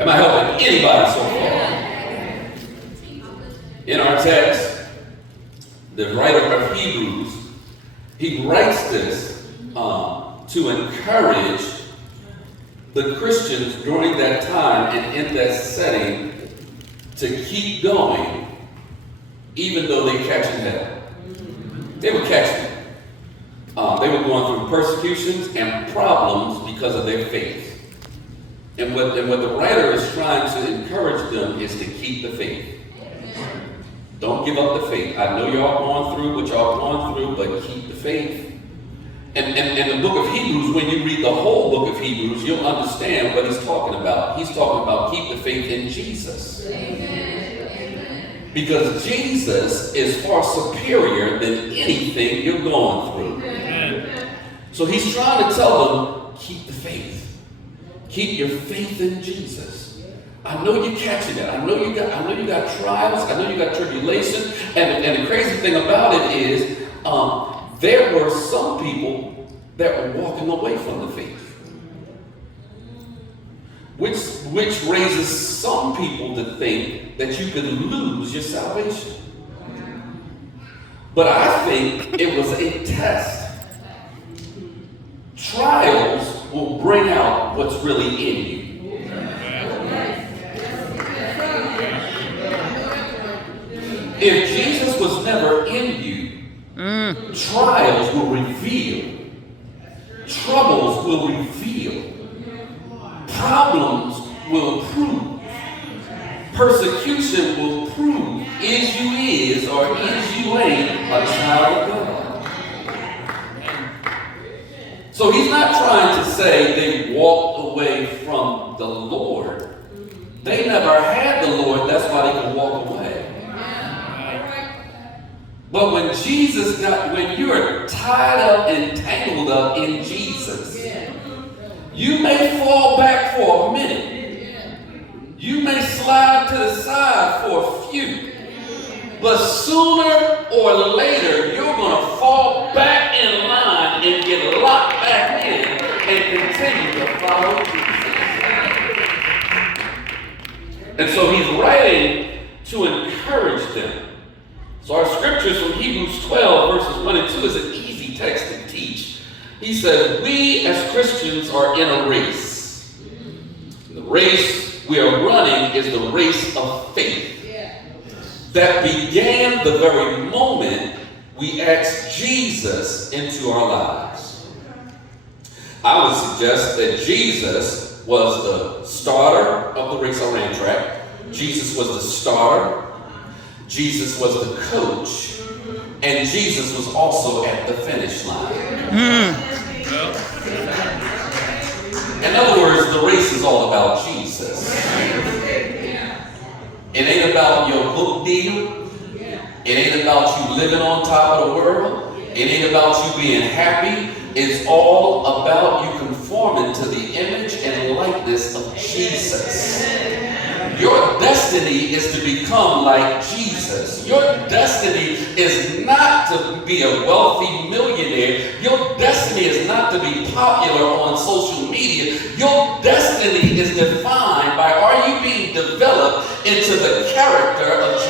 Am I helping anybody so far? In our text, the writer of Hebrews, he writes this to encourage the Christians during that time and in that setting to keep going, even though they catching hell. They were catching it. They were going through persecutions and problems because of their faith. And what the writer is trying to encourage them is to keep the faith. Don't give up the faith. I know y'all going through what y'all going through, but keep the faith. And the book of Hebrews, when you read the whole book of Hebrews, you'll understand what he's talking about. He's talking about keep the faith in Jesus. Amen. Because Jesus is far superior than anything you're going through. Amen. So he's trying to tell them, keep the faith. Keep your faith in Jesus. I know you're catching it. I know you got trials. I know you got tribulation. And the crazy thing about it is, there were some people that were walking away from the faith, which raises some people to think that you could lose your salvation. But I think it was a test. Trials will bring out what's really in you. If Jesus was never in you, trials will reveal, troubles will reveal, problems will prove, persecution will prove is you is or is you ain't a child of God. So he's not trying to say they walked away from the Lord. They never had the Lord, that's why they could walk away. But when you're tied up and tangled up in Jesus, you may fall back for a minute. You may slide to the side for a few. But sooner or later, you're going to fall back in line and get locked back in and continue to follow Jesus. And so he's writing to encourage them. So our scriptures from Hebrews 12, verses 1 and 2 is an easy text to teach. He says, we as Christians are in a race. The race we are running is the race of faith. That began the very moment we asked Jesus into our lives. I would suggest that Jesus was the starter of the race I ran track. Jesus was the starter. Jesus was the coach, and Jesus was also at the finish line. In other words, the race is all about Jesus. It ain't about your book deal. It ain't about you living on top of the world. It ain't about you being happy. It's all about you conforming to the image and likeness of Jesus. Your destiny is to become like Jesus. Your destiny is not to be a wealthy millionaire. Your destiny is not to be popular on social media. Your destiny is defined by, are you being developed into the character of